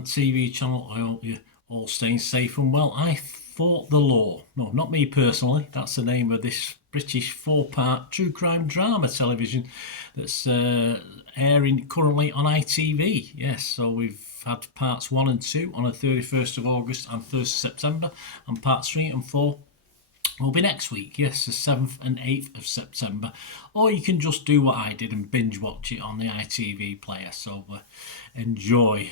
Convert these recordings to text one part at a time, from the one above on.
and TV channel. I hope you're all staying safe and well. I Fought the Law. No, not me personally. That's the name of this British 4-part true crime drama television that's airing currently on ITV. Yes, so we've had parts 1 and 2 on the 31st of August and 1st of September, and parts 3 and 4 will be next week, yes, the 7th and 8th of September. Or you can just do what I did and binge watch it on the ITV player. So enjoy.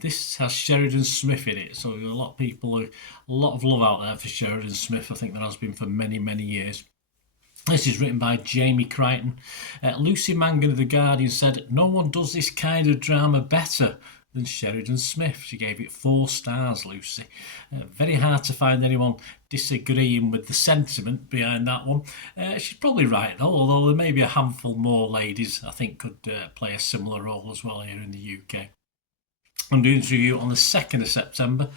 This has Sheridan Smith in it. So a lot of people, a lot of love out there for Sheridan Smith. I think there has been for many, many years. This is written by Jamie Crichton. Lucy Mangan of The Guardian said, "No one does this kind of drama better than Sheridan Smith." She gave it 4 stars, Lucy. Very hard to find anyone disagreeing with the sentiment behind that one. She's probably right, though, although there may be a handful more ladies I think could play a similar role as well here in the UK. I'm doing this review on the 2nd of September.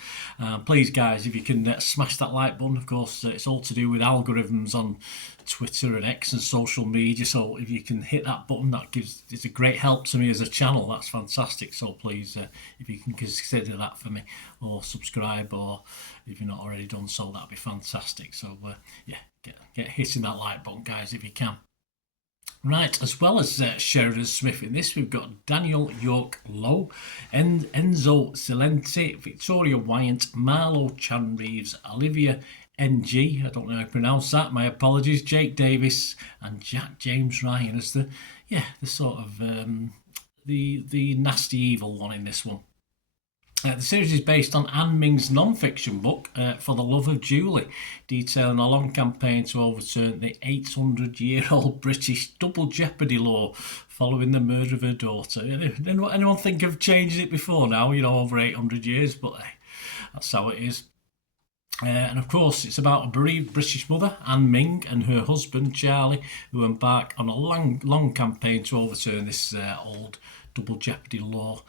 Please, guys, if you can smash that like button. Of course, it's all to do with algorithms on Twitter and X and social media. So if you can hit that button, it's a great help to me as a channel. That's fantastic. So please, if you can consider that for me, or subscribe, or if you're not already done so, that'd be fantastic. So yeah, get hitting that like button, guys, if you can. Right, as well as Sheridan Smith in this, we've got Daniel York-Lowe, Enzo Silente, Victoria Wyant, Marlo Chan-Reeves, Olivia NG, I don't know how to pronounce that, my apologies, Jake Davis, and Jack James Ryan as the sort of the nasty evil one in this one. The series is based on Anne Ming's non-fiction book, For the Love of Julie, detailing a long campaign to overturn the 800-year-old British double jeopardy law following the murder of her daughter. Anyone think of changing it before now, over 800 years? But that's how it is. And of course, it's about a bereaved British mother, Anne Ming, and her husband, Charlie, who embark on a long campaign to overturn this old double jeopardy law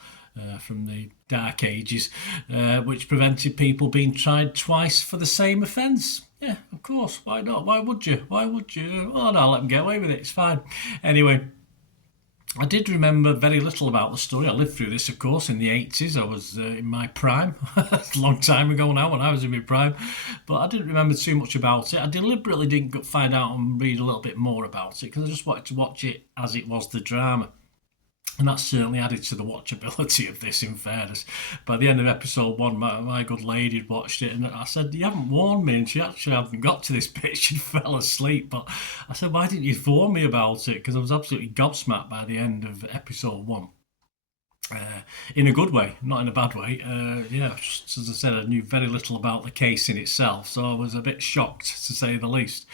from the Dark Ages, which prevented people being tried twice for the same offence. Yeah, of course. Why not? Why would you? Oh, no, let them get away with it. It's fine. Anyway, I did remember very little about the story. I lived through this, of course, in the 80s. I was in my prime. It's a long time ago now when I was in my prime. But I didn't remember too much about it. I deliberately didn't find out and read a little bit more about it because I just wanted to watch it as it was, the drama. And that certainly added to the watchability of this, in fairness. By the end of episode 1, my good lady had watched it, and I said, "You haven't warned me," and she actually hadn't got to this bit. She fell asleep. But I said, "Why didn't you warn me about it?" Because I was absolutely gobsmacked by the end of episode 1. In a good way, not in a bad way. Just as I said, I knew very little about the case in itself, so I was a bit shocked, to say the least.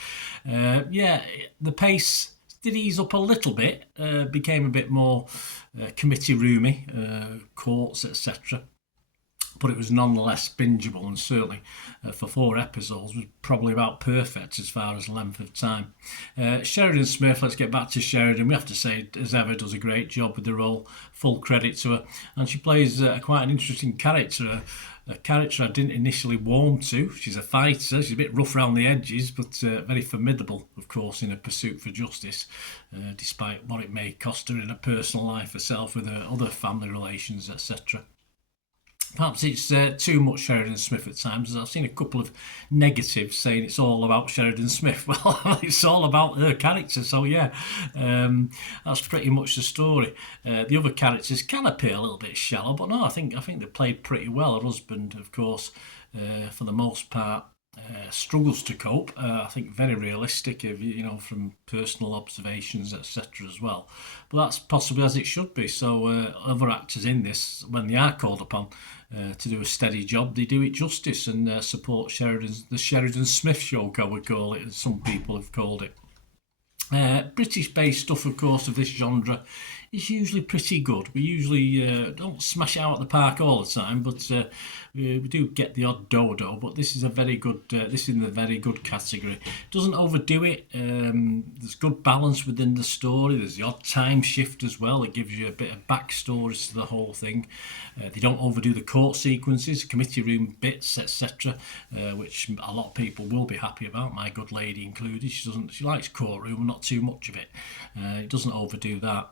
The pace did ease up a little bit, became a bit more committee roomy, courts, etc. But it was nonetheless bingeable, and certainly for 4 episodes was probably about perfect as far as length of time. Sheridan Smith, let's get back to Sheridan. We have to say, as ever, does a great job with the role. Full credit to her. And she plays quite an interesting character, a character I didn't initially warm to. She's a fighter, she's a bit rough around the edges, but very formidable, of course, in her pursuit for justice, despite what it may cost her in her personal life herself with her other family relations, etc. Perhaps it's too much Sheridan Smith at times, as I've seen a couple of negatives saying it's all about Sheridan Smith. Well, it's all about her character, so yeah, that's pretty much the story. The other characters can appear a little bit shallow, but no, I think they played pretty well. Her husband, of course, for the most part, struggles to cope. I think very realistic, from personal observations, etc. as well. But that's possibly as it should be. So other actors in this, when they are called upon to do a steady job, they do it justice and support the Sheridan Smith show, I would call it, as some people have called it. British-based stuff, of course, of this genre is usually pretty good. We usually don't smash it out at the park all the time, but we do get the odd dodo. But this is a very good. This is in the very good category. Doesn't overdo it. There's good balance within the story. There's the odd time shift as well. It gives you a bit of backstory to the whole thing. They don't overdo the court sequences, committee room bits, etc., which a lot of people will be happy about. My good lady included. She likes courtroom, not too much of it. It doesn't overdo that.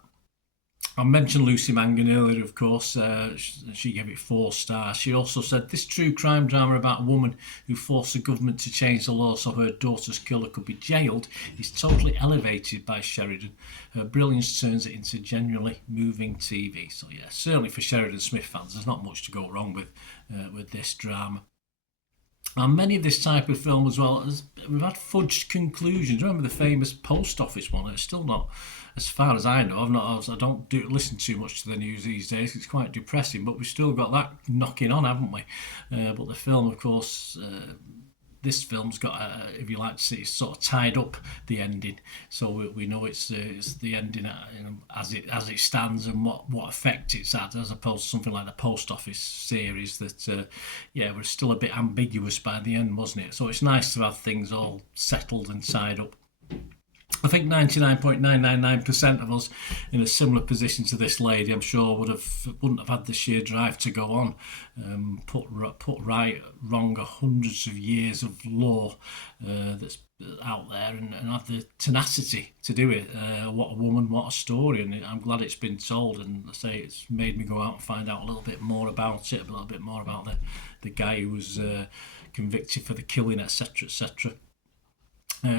I mentioned Lucy Mangan earlier, of course. She gave it 4 stars. She also said this true crime drama about a woman who forced the government to change the law so her daughter's killer could be jailed is totally elevated by Sheridan. Her brilliance turns it into genuinely moving TV. So yeah, certainly for Sheridan Smith fans, there's not much to go wrong with this drama. And many of this type of film as well, as we've had fudged conclusions. Remember the famous post office one? It's still not, as far as I know, I don't listen too much to the news these days. It's quite depressing, but we've still got that knocking on, haven't we? But the film, of course, this film's got, if you like to see, it's sort of tied up the ending, so we know it's the ending as it stands and what effect it's had, as opposed to something like the Post Office series that was still a bit ambiguous by the end, wasn't it? So it's nice to have things all settled and tied up. I think 99.999% of us in a similar position to this lady, I'm sure, wouldn't have had the sheer drive to go on, put right, wrong, hundreds of years of law that's out there, and have the tenacity to do it. What a woman, what a story, and I'm glad it's been told. And I say it's made me go out and find out a little bit more about it, a little bit more about the guy who was convicted for the killing, etc., etc.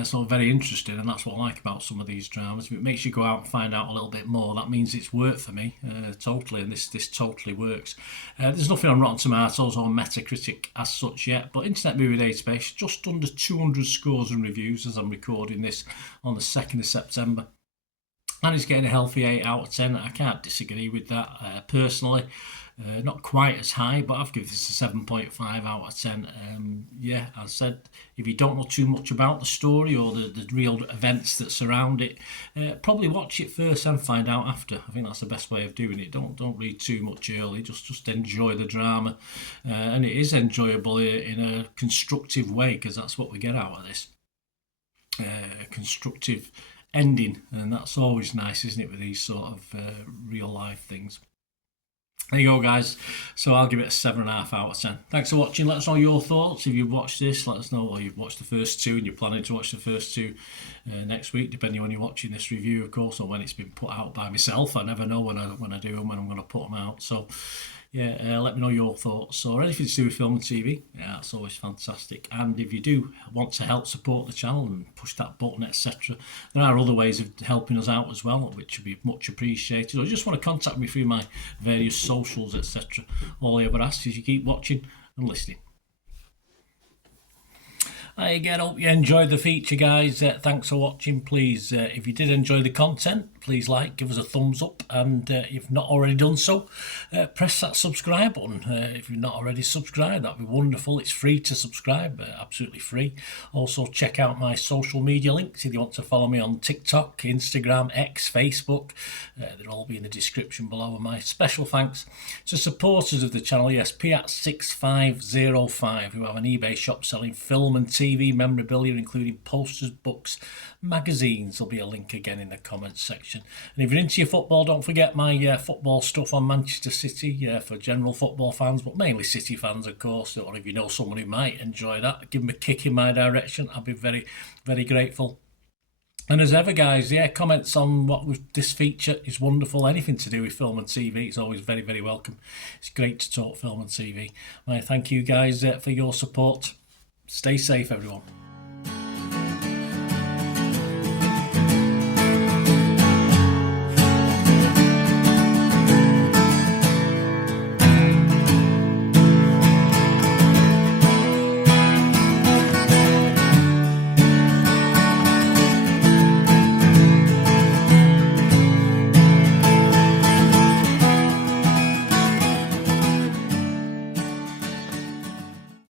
So very interesting, and that's what I like about some of these dramas. If it makes you go out and find out a little bit more, that means it's worked for me totally, and this totally works. There's nothing on Rotten Tomatoes or Metacritic as such yet, but Internet Movie Database, just under 200 scores and reviews as I'm recording this on the 2nd of September. And it's getting a healthy 8 out of 10. I can't disagree with that personally. Not quite as high, but I've given this a 7.5 out of 10. As I said, if you don't know too much about the story or the real events that surround it, probably watch it first and find out after. I think that's the best way of doing it. Don't read too much early. Just enjoy the drama, and it is enjoyable in a constructive way, because that's what we get out of this. A constructive ending, and that's always nice, isn't it, with these sort of real life things. There you go, guys. So I'll give it a 7.5 out of 10. Thanks for watching. Let us know your thoughts. If you've watched this, let us know. Or you've watched the first two and you're planning to watch the first two next week, depending on when you're watching this review, of course, or when it's been put out by myself. I never know when I do them, when I'm going to put them out. So let me know your thoughts or anything to do with film and TV. Yeah, it's always fantastic. And if you do want to help support the channel and push that button, etc., there are other ways of helping us out as well, which would be much appreciated. Or you just want to contact me through my various socials, etc. All I ever ask is you keep watching and listening. Again, hope you enjoyed the feature, guys. Thanks for watching. Please, if you did enjoy the content, please give us a thumbs up, and if not already done so, press that subscribe button. If you're not already subscribed, that'd be wonderful. It's free to subscribe, absolutely free. Also, check out my social media links if you want to follow me on TikTok, Instagram, X, Facebook. They'll all be in the description below. And my special thanks to supporters of the channel, yes, Piat6505, who have an eBay shop selling film and TV memorabilia, including posters, books, magazines. There'll be a link again in the comments section. And if you're into your football, don't forget my football stuff on Manchester City for general football fans, but mainly City fans, of course. Or if you know someone who might enjoy that, give them a kick in my direction. I'll be very, very grateful. And as ever, guys, comments on this feature is wonderful. Anything to do with film and TV is always very, very welcome. It's great to talk film and TV. I thank you, guys, for your support. Stay safe, everyone.